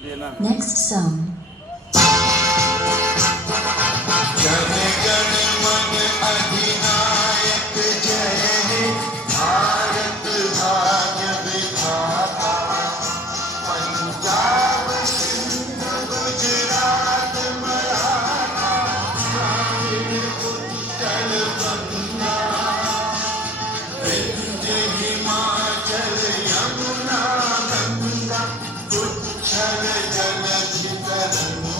Next song. Jana Gana मन अधिनायक जय हे भारत भाग्य विधाता पंजाब सिंध गुजरात मराठा द्राविड़ उत्कल बंगा विंध्य हिमाचल यमुना गंगा उच्छल जलधि तरंगा